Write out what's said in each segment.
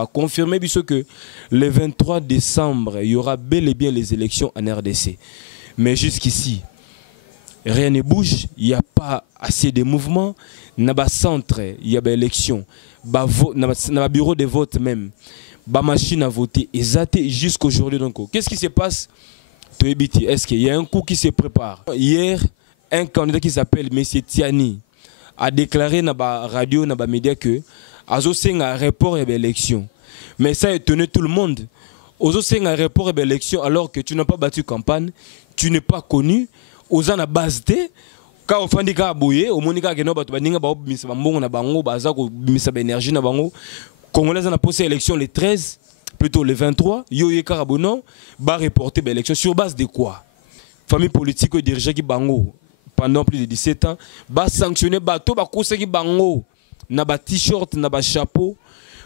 A confirmé que le 23 décembre, il y aura bel et bien les élections en RDC. Mais jusqu'ici, rien ne bouge, il n'y a pas assez de mouvements. Dans le centre, il y a des élections. Dans le bureau de vote même, la machine à voter est jusqu'aujourd'hui. Qu'est-ce qui se passe? Est-ce qu'il y a un coup qui se prépare? Hier, un candidat qui s'appelle M. Tiani a déclaré dans la radio, dans les médias que il y a un report et l'élection. Mais ça a étonné tout le monde. Il y a un report et l'élection alors que tu n'as pas battu campagne, tu n'es pas connu. Aux en a base quand on fait des cas bouillés, au monde qui n'a pas de énergie na bango. Congolais a posé l'élection le 13, plutôt le 23. Yoye Karabono va reporter l'élection sur base de quoi? Famille politique et dirigeant qui bango pendant plus de 17 ans va sanctionner bateau va conseiller qui bango na ba t-shirt na ba chapeau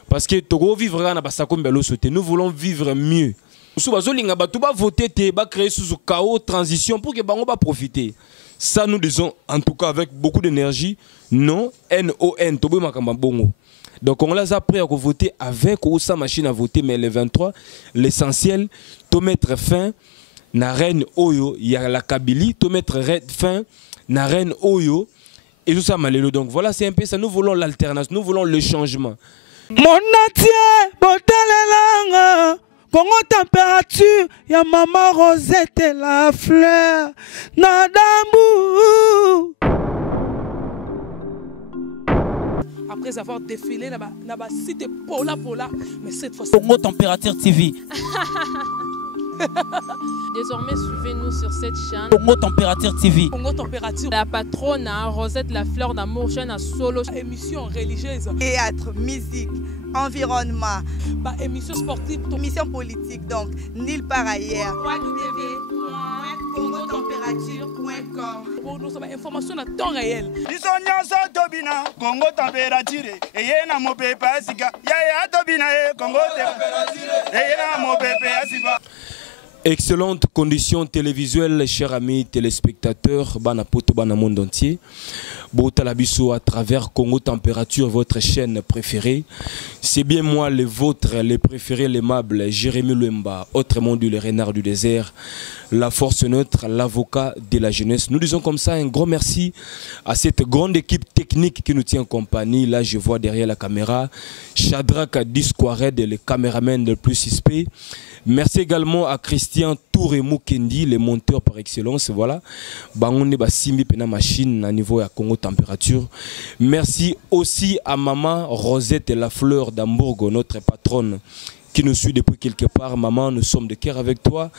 parce que Togo vivra na ba sakombelo sauter. Nous voulons vivre mieux. Sous bazolinga bateau va voter te va créer sous chaos transition pour que bango va profiter. Ça nous disons en tout cas avec beaucoup d'énergie non N-O-N Tobo makamba bongo. Donc on les a pris à voter avec ou sans machine à voter mais le 23 l'essentiel to mettre fin na reine Oyo, il y a la Kabylie, to mettre fin na reine Oyo et tout ça malélo. Donc voilà, c'est un peu ça, nous voulons l'alternance, nous voulons le changement. Mon entier, botelelanga, Congo température, ya maman Rosette et la fleur, Nadambu. Après avoir défilé dans site Pola, mais cette fois Congo Température TV. Désormais, suivez-nous sur cette chaîne. Congo Température TV. Congo Température. La patronne, Rosette, la fleur d'amour, chaîne à solo. Émission religieuse. Théâtre, musique, environnement. Émission sportive. Émission politique, donc, nulle part ailleurs. www.congotempérature.com. Pour nous, information à temps réel. Congo Température. Et y a mon pépé à Sika. Yaya Tobina, Congo Température. Et y a mon pépé à Sika. Excellentes conditions télévisuelles, chers amis téléspectateurs, Banapoto, Bana monde entier. Botalabiso à travers Congo Température, votre chaîne préférée. C'est bien moi, le vôtre, les préférés, l'aimable Jérémy Lemba, autrement dit le renard du désert, la force neutre, l'avocat de la jeunesse. Nous disons comme ça un grand merci à cette grande équipe technique qui nous tient en compagnie. Là, je vois derrière la caméra Shadrach Disquared, le caméraman le plus suspect. Merci également à Christian Touré Mukendi, les monteurs par excellence. Voilà. Bangonne Basimbi Pena Machine à niveau à Congo Température. Merci aussi à maman Rosette et la fleur d'Hambourg, notre patronne qui nous suit depuis quelque part. Maman, nous sommes de cœur avec toi.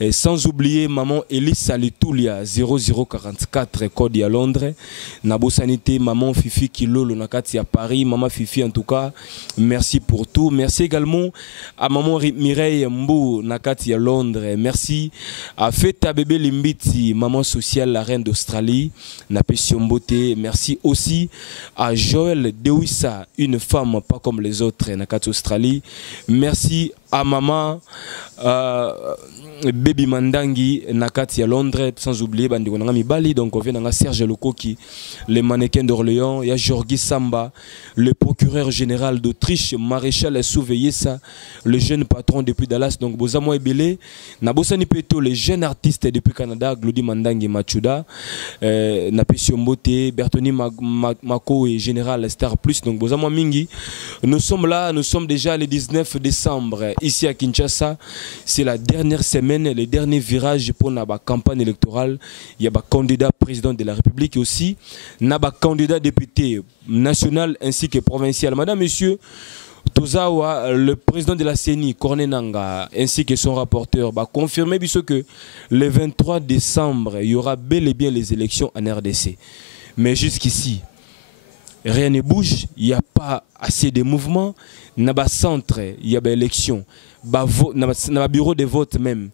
Et sans oublier maman Elise Salitoulia 0044 code à Londres. Nabo Sanité, maman Fifi Kilolo Nakati à Paris. Maman Fifi en tout cas, merci pour tout. Merci également à maman Mireille Mbou Nakati à Londres. Merci à Feta Bébé Limbiti, maman sociale, la reine d'Australie. Napesiombote. Merci aussi à Joël Dewissa, une femme pas comme les autres Nakati Australie. Merci à maman Baby Mandangi Nakati à Londres, sans oublier Bandigonanga Bali. Donc on vient dans Serge Lokoki, le mannequin d'Orléans. Il y a Jorgi Samba, le procureur général d'Autriche, maréchal Souveyessa, le jeune patron depuis Dallas. Donc Bozamo Ebele, Nabosani Peto, les jeunes artistes depuis Canada, Glody Mandangi Machuda, Napesio Mbote, Bertoni Mako et Général Star Plus. Donc Bozamo Mingi, nous sommes là, nous sommes déjà le 19 décembre ici à Kinshasa. C'est la dernière semaine, le dernier virage pour la campagne électorale. Il y a un candidat président de la République et aussi un candidat député national ainsi que provincial. Madame, monsieur, Tozawa, le président de la CENI, Corné Nanga, ainsi que son rapporteur, va confirmer que le 23 décembre, il y aura bel et bien les élections en RDC. Mais jusqu'ici, rien ne bouge, il n'y a pas assez de mouvements. Dans le centre, il y a des élections. Dans le bureau de vote même,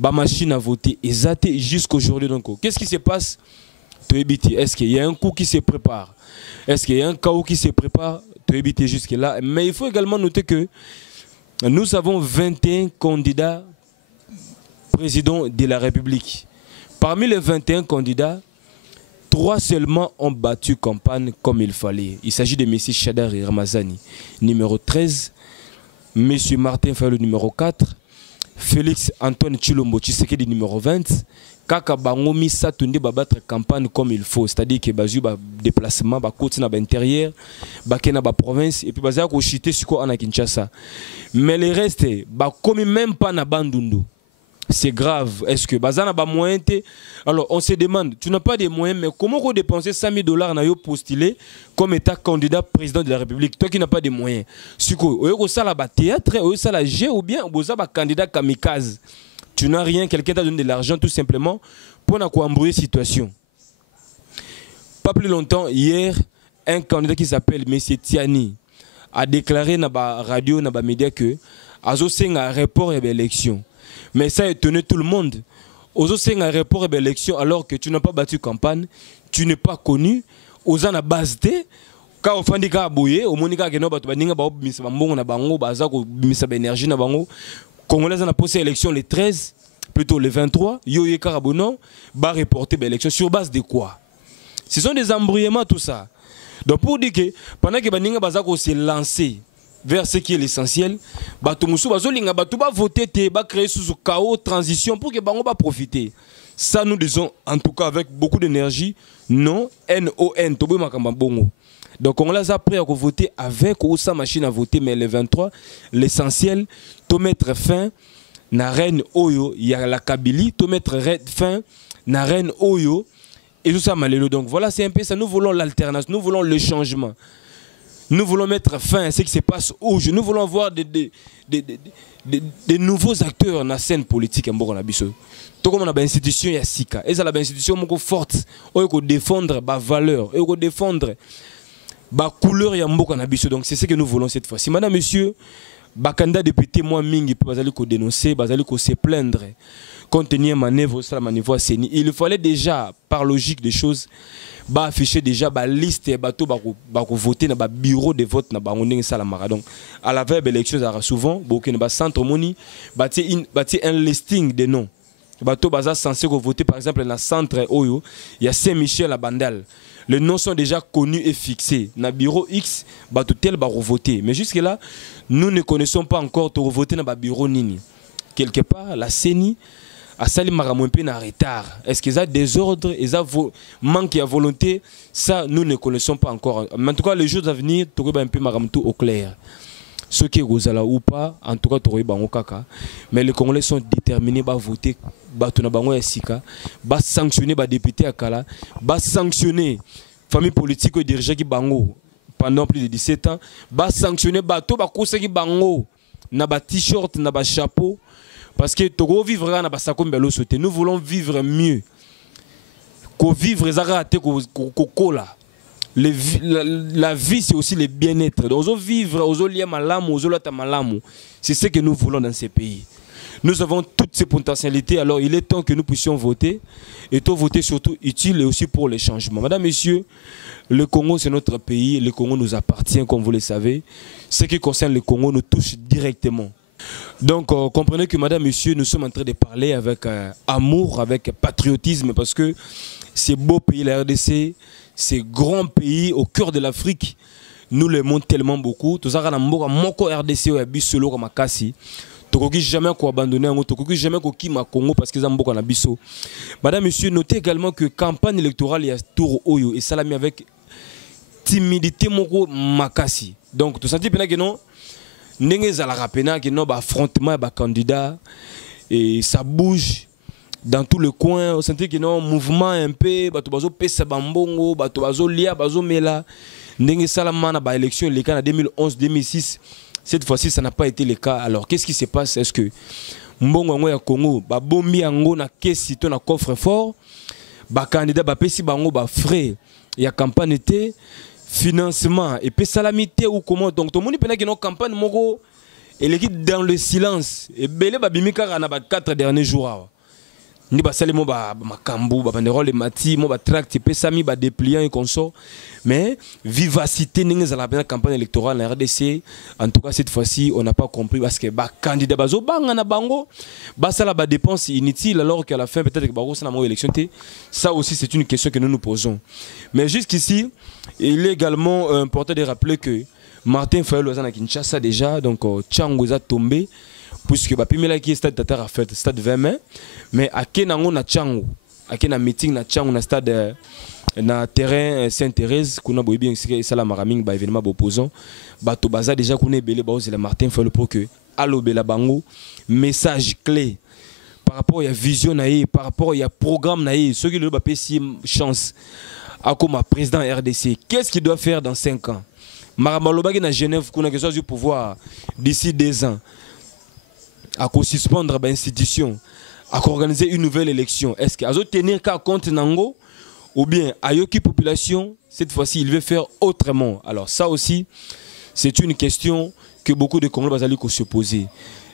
la machine à voter est jusqu'aujourd'hui. Qu'est-ce qui se passe? Est-ce qu'il y a un coup qui se prépare? Est-ce qu'il y a un chaos qui se prépare? Jusque-là. Mais il faut également noter que nous avons 21 candidats présidents de la République. Parmi les 21 candidats, 3 seulement ont battu campagne comme il fallait. Il s'agit de M. Chadar Ramazani, numéro 13, Monsieur Martin Fayulu numéro 4, Félix Antoine Tshilombo Tshisekedi numéro 20, Kaka Bango Misa Tunde ba battre campagne comme il faut, c'est-à-dire que bazu ba déplacement ba côté na ba intérieur, ba kena ba province et puis baza ko chiter siko ana Kinshasa. Mais le reste ba comme même pas na Bandundu. C'est grave. Est-ce que bazana ba moyen te? Alors on se demande, tu n'as pas de moyens, mais comment on dépenser $100,000 na yo postuler comme état candidat président de la République? Toi qui n'as pas de moyens. Siko, oyo ça la ba théâtre, oyo ça la G ou bien boza ba candidat kamikaze. Tu n'as rien, quelqu'un t'a donné de l'argent tout simplement pour embrouiller la situation. Pas plus longtemps, hier, un candidat qui s'appelle M. Tiani a déclaré dans la radio, dans les médias que Azo Senga report et élection. Mais ça a étonné tout le monde. Azo Senga report et élection alors que tu n'as pas battu campagne, tu n'es pas connu, Oza na base de quand on fait des cas bouillés, au monika que nous battu baninga ba obimisa bambongo na bango, baza ko bimisa énergie na bango. Congolais ont posé l'élection le 13, plutôt le 23, Yoye Karabono va reporter l'élection sur base de quoi? Ce sont des embrouillements tout ça. Donc pour dire que pendant que Baninga Bazako s'est lancé vers ce qui est l'essentiel, Batumoussou Bazolinga Batouba voter, va créer sous chaos, transition pour que Bango va profiter. Ça nous disons en tout cas avec beaucoup d'énergie, non, N-O-N, Tobo Makamba Bongo. Donc on les a pris à voter avec ou sa machine à voter, mais le 23, l'essentiel, de mettre fin na reine Oyo, il y a la Kabylie, de mettre fin na reine Oyo, et tout ça malélo. Donc voilà, c'est un peu ça, nous voulons l'alternance, nous voulons le changement. Nous voulons mettre fin à ce qui se passe aujourd'hui. Nous voulons voir des nouveaux acteurs dans la scène politique. Tout comme on a une institution, il y a Sika. Et ça, la institution forte, on peut défendre les valeurs, on peut défendre ba couleur ya mboka na biso. Donc c'est ce que nous voulons cette fois-ci. Madame, monsieur, bakanda député moi mingi bazali ko dénoncer, bazali ko se plaindre compte tenu manœuvre ça la manœuvre CENI. Il fallait déjà par logique des choses ba afficher déjà ba liste et bateau ba ko voter na ba bureau de vote na bango ndenge ça la mara. Donc à la veille élection ça souvent bokene ba centre moni bati un listing de noms. Bateau baza censé voter par exemple dans centre Oyo, il y a Saint-Michel à Bandal. Les noms sont déjà connus et fixés. Dans le bureau X, tel va voter. Mais jusque-là, nous ne connaissons pas encore de voter dans le bureau Nini. Quelque part, la CENI a sali maramoumpé en retard. Est-ce qu'ils ont des ordres, ils ont manque de volonté? Ça, nous ne connaissons pas encore. Mais en tout cas, les jours à venir, tu auras un peu maramoutou au clair. Ceux qui sont là ou pas, en tout cas, tu auras kaka. Mais les Congolais sont déterminés à voter. Va sanctionner les députés à Kala, va sanctionner famille politique et dirigeants qui bango pendant plus de 17 ans, va sanctionner bateau ba kosa qui bango na ba t-shirt na ba chapeau parce que Togo vivra na ba sakombelo sauter. Nous voulons vivre mieux. Ko vivre ezarate ko kola. La vie c'est aussi le bien-être. Ozo vivre, ozo lia malamu, ozo lata malamu. C'est ce que nous voulons dans ces pays. Nous avons toutes ces potentialités, alors il est temps que nous puissions voter, et tout voter surtout utile et aussi pour les changements. Madame, Messieurs, le Congo c'est notre pays, le Congo nous appartient comme vous le savez. Ce qui concerne le Congo nous touche directement. Donc comprenez que Madame, Messieurs, nous sommes en train de parler avec amour, avec patriotisme, parce que c'est beau pays la RDC, c'est grand pays au cœur de l'Afrique. Nous l'aimons tellement beaucoup. Tout ça, moko RDC ou abus solo comme Makasi. Tokoki jamais ko abandonner ngo tokoki jamais ko kima Congo parce que zamboka na biso. Madame, monsieur, notez également que campagne électorale ya tour oyo et salami avec timidité moko makasi. Donc tout ça dit pena que non ndenge za la rapena que non ba affrontement ba candidat et ça bouge dans tout le coin. On sentait que non mouvement un peu bato bazo pesa bambongo bato bazo lia bazo mela ndenge salama na ba élection les cas en 2011 2006. Cette fois-ci, ça n'a pas été le cas. Alors, qu'est-ce qui se passe? Est-ce que Mbongo ya Congo, ba bombi yango na kesi to na coffre fort, ba candidat ba pesi bango ba frais, ya campagne était financement et puis salamité ou comment? Donc tout le monde pense que nos campagnes moko et l'équipe dans le silence et belé ba bimika na ba 4 derniers jours. Ni ba salimo ba makambu ba banderole mati mo ba tract pesami ba dépliant et consort. Mais vivacité n'engage à la campagne électorale en RDC. En tout cas cette fois-ci on n'a pas compris parce que ba candidat bazo banga na bango ba sala ba dépense inutile alors qu'à la fin peut-être que ba na mo élection té. Ça aussi c'est une question que nous nous posons. Mais jusqu'ici il est également important de rappeler que Martin Fayulu à Kinshasa déjà, donc Tchango a tombé, puisque Bapimela qui est stade Tata a fait stade 20 mai, mais à Kenango na Tchango, à Kenango meeting na Tchango na stade na terrain Sainte-Thérèse, qu'on a beau bien que ça la maraming ba événement opposant, bato baza déjà qu'on est belé ba c'est la Martin Fayulu pour que allo bela bango message clé par rapport à vision naïe, par rapport à programme naïe, ceux qui le ba si chance à comme président RDC, qu'est-ce qu'il doit faire dans 5 ans? Maramalobagi na Genève qu'on a que soit du pouvoir d'ici 2 ans à suspendre l'institution, à organiser une nouvelle élection. Est-ce qu'il a tenir compte nango ou bien à yoki population cette fois-ci il veut faire autrement? Alors ça aussi c'est une question que beaucoup de Congolais bazali se poser.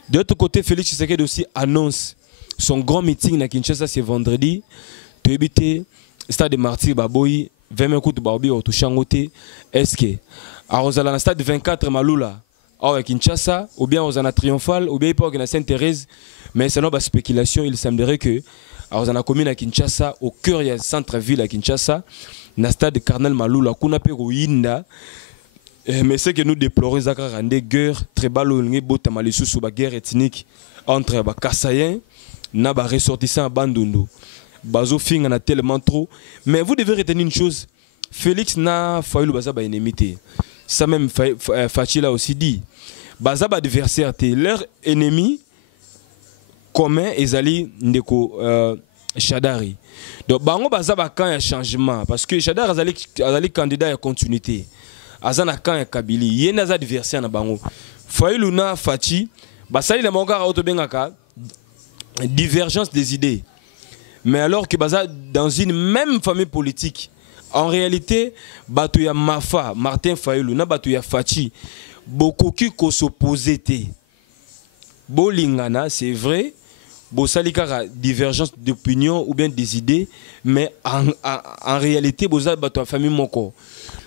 De l'autre côté, Félix Tshisekedi aussi annonce son grand meeting à Kinshasa ce vendredi. Tu éviter stade de Martyr Baboyi 20 minutes Baobi au Touchangote. Est-ce que à Rosala stade 24 Malula à Kinshasa ou bien Rosana Triomphal ou bien pas à Sainte-Thérèse, mais c'est une spéculation. Il semblerait que à Rosana commune à Kinshasa au cœur du centre-ville à Kinshasa, na stade Cardinal Malula kuna pe Ruinda. Mais ce que nous déplorons, c'est qu'il y a guerre très ballonnée, une guerre ethnique entre les Kassaïens et les ressortissants à Bandundu. Bazo fin en a tellement trop. Mais vous devez retenir une chose, Félix n'a pas eu le ennemi. Ça même Fachi l'a aussi dit. Bazab adversaire, leur ennemi commun est Ali Ndeko Chadari. Donc bango bazab quand il y a changement parce que Chadari est candidat à continuité. Azana kan ya Kabili yena za adversaire na bango Fayulu na Fachi basali na monga auto bengaka divergence des idées, mais alors que baza dans une même famille politique en réalité bato ya Mafa Martin Fayulu na bato ya Fachi beaucoup qui s'opposer té bolingana c'est vrai bosali kaka divergence d'opinion ou bien des idées, mais en réalité boza bato ya famille moko.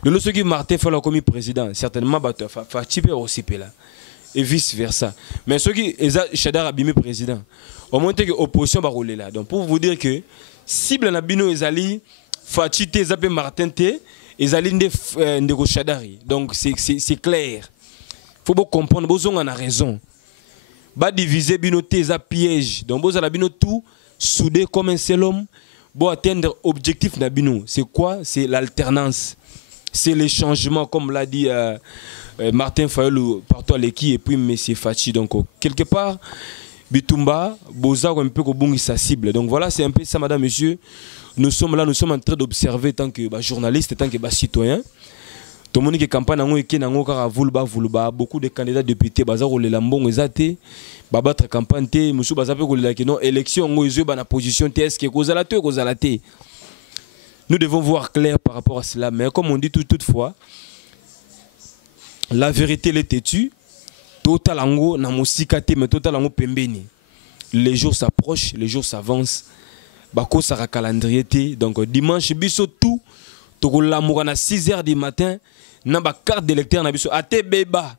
Le ce qui Martin Fayulu comme président, certainement bato Fachi peut aussi là et vice versa. Mais ceux qui Eza Chadar abimé président, au moins que opposition va rouler là. Donc pour vous dire que cible na bino ezali Fachi te zape Martin te ezali ndeko Chadari. Donc c'est clair. Faut beaucoup comprendre bozonga na raison. Ba diviser bino te za piège. Donc bozala bino tout soudé comme un seul homme pour atteindre objectif na bino. C'est quoi? C'est l'alternance. C'est les changements, comme l'a dit Martin Fayulu, partout à l'équipe et puis M. Fachi. Donc, quelque part, Bitumba, Boza, un peu comme sa cible. Donc, voilà, c'est un peu ça, madame, monsieur. Nous sommes là, nous sommes en train d'observer, tant que journaliste, tant que citoyen. Tout le monde qui est campagne, beaucoup de candidats députés, Bazar, les Lambons, les athées, Babattre campagne, Moussou Bazapé, non, élection, en position, est-ce que vous avez nous devons voir clair par rapport à cela. Mais comme on dit toutefois, la vérité est têtue. Total ango na mosikate mais total ango pembeni. Les jours s'approchent, les jours s'avancent. Bako sera calendrier té. Donc dimanche biso tout to l'amour na 6h du matin na ba carte d'électeur na biso ate beba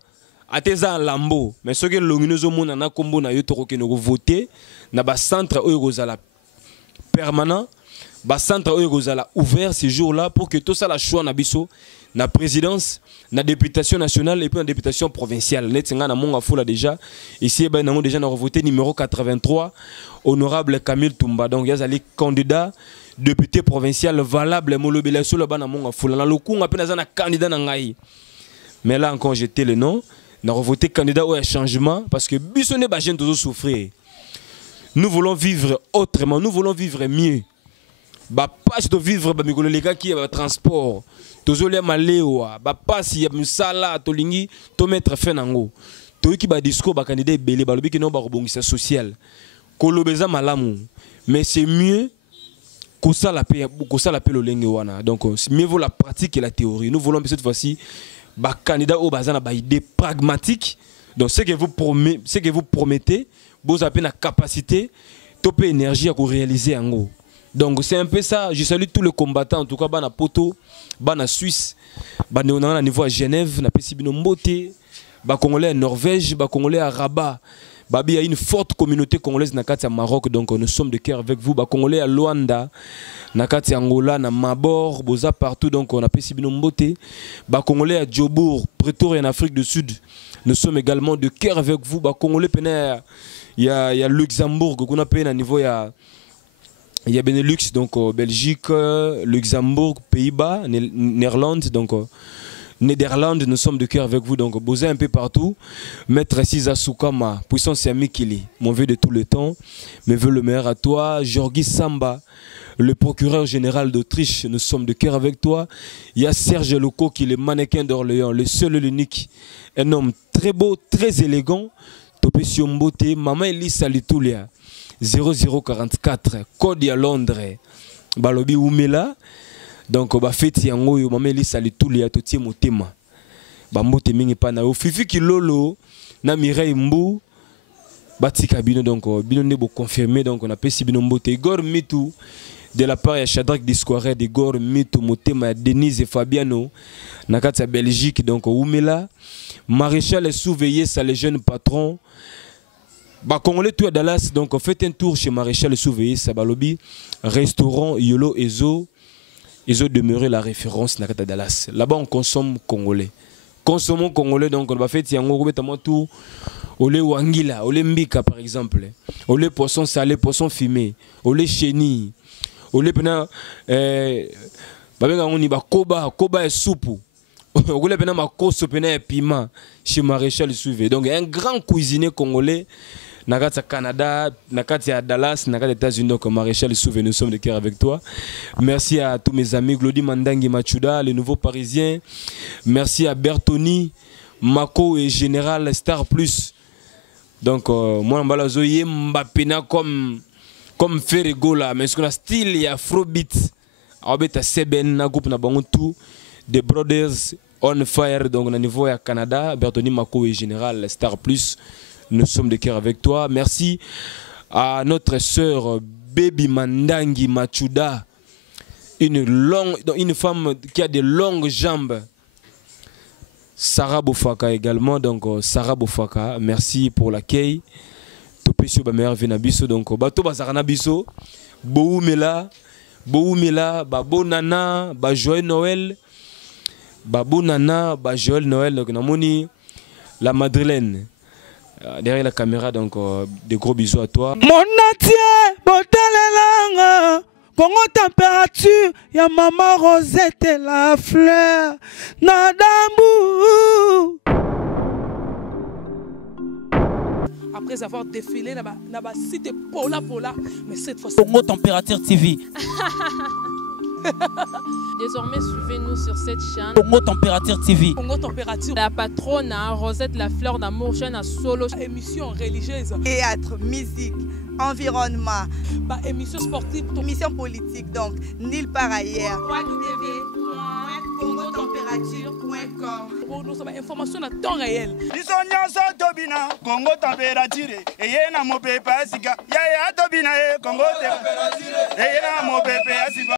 ate za lambo. Mais ce que l'onginozo mona na kombo na yo to ko no voter na ba centre oyozala permanent. Le centre est ouvert ces jours-là pour que tout ça la choix nabiso na présidence, na députation nationale et puis na députation provinciale. Netsenga na monga foula déjà ici ben nango déjà na voté numéro 83 honorable Camille Toumba. Donc il y a les candidats député provincial valable molobelation là bas na monga foula na lokunga pe na candidat na ngai. Mais là encore jeté le nom, na voté candidat au changement parce que biso ne ba jeune toujours souffrir. Nous voulons vivre autrement, nous voulons vivre mieux. Ba passe de vivre ba mikolo les gars qui est transport tozolia malewa ba passe ya musala to lingi to mettre fin nango to ki ba discours ba candidat belé ba lobi ki no ba robongisa social kolobeza malamu mais c'est mieux que ça la paix le lingue wana. Donc mieux vaut la pratique et la théorie. Nous voulons cette fois-ci ba candidat au bazana ba idée pragmatique. Donc ce que vous promettez vous avez la capacité topé énergie à réaliser en gros. Donc c'est un peu ça. Je salue tous les combattants, en tout cas bana Poto, bana Suisse, bana au niveau à Genève, na Pessibino Mbote, ba Congolais à Norvège, ba Congolais à Rabat, Babi, il y a une forte communauté congolaise nakati Maroc, donc nous sommes de cœur avec vous. Bah, Congolais à Luanda, nakati Angola, na Mabor, Boza partout, donc on a pu Sibino Mbote. Bah, Congolais à Djobour, Pretoria en Afrique du Sud, nous sommes également de cœur avec vous. Bah, Congolais, il y a Luxembourg, qu'on a payé à niveau, il y a Benelux, donc Belgique, Luxembourg, Pays-Bas, Néerlande, donc Néderlande, nous sommes de cœur avec vous, donc Boza un peu partout. Maître Siza Soukama, puissance Yami Kili, mon vœu de tout le temps, mes vœux le meilleur à toi. Jorgi Samba, le procureur général d'Autriche, nous sommes de cœur avec toi. Il y a Serge Loco qui est le mannequin d'Orléans, le seul et l'unique, un homme très beau, très élégant. Topé Siombote, Maman Elisa Litulia, 0044, code à Londres, Balobi Oumela. Donc, bah fête yango yo Maman Elisa Litulia, totie motema. Bambote mingi pana yo Fifi Kilolo, na Mireille Mbou, Batika Bino, donc Bino Nebo confirmé, donc on a pesi Bino Mbote. Igor Mitou, de la part de Shadrach Discoire, de Igor Mitou, motema Denise et Fabiano, Nakata Belgique, donc Oumela. Maréchal est surveillé, ça les jeunes patrons. Bah, Congolais tout à Dallas, donc faites un tour chez Maréchal est surveillé, ça balobi. Restaurant Yolo Ezo. Ils ont demeuré la référence à Dallas. Là-bas, on consomme congolais. Consommons congolais, donc on va faire tout. Olé wangila, olé mbika par exemple. Olé poisson salé, poisson fumé. Olé chenille. Olé pena. On y va koba et soupe. Olé pena ma koso pena et piment. Chez Maréchal Souvé. Donc un grand cuisinier congolais. Nakati Canada, Nakati à Dallas, Nakati États-Unis, donc Maréchal Souvé, nous sommes de cœur avec toi. Merci à tous mes amis, Glody Mandangi Machuda, les nouveaux Parisiens. Merci à Bertoni, Mako et Général Star Plus. Donc, moi, je suis Mbapena comme Ferrego là, mais ce qu'on a style, il y a Afrobeat. Abeta Seben, na groupe na bangotou, The Brothers on Fire, donc on a niveau à Canada, Bertoni, Mako et Général Star Plus. Nous sommes de cœur avec toi. Merci à notre sœur Baby Mandangi Machuda, une femme qui a de longues jambes. Sarah Bofaka également, donc Sarah Bofaka, merci pour l'accueil. Topesio Bamer Venabiso, donc Bato Bazarana Biso, Boumela, Babo Nana, Joël Noël, Babo Nana, Joël Noël, donc Namoni, la Madeleine. Derrière la caméra, donc des gros bisous à toi. Mon natie, botalelanga, Congo température, ya maman Rosette et la fleur, Nadambu. Après avoir défilé là-bas, cité Pola, mais cette fois Congo Température TV. Désormais, suivez-nous sur cette chaîne. Congo Température TV. Congo Température. La patronne, Rosette la fleur d'amour, chaîne à solo. Émission religieuse. Théâtre, musique, environnement. Bah, émission sportive. Émission politique, donc, nulle part ailleurs. www.congotempérature.com. Nous avons information à temps réel. Congo Température. Et y a mon pépé, Congo Température.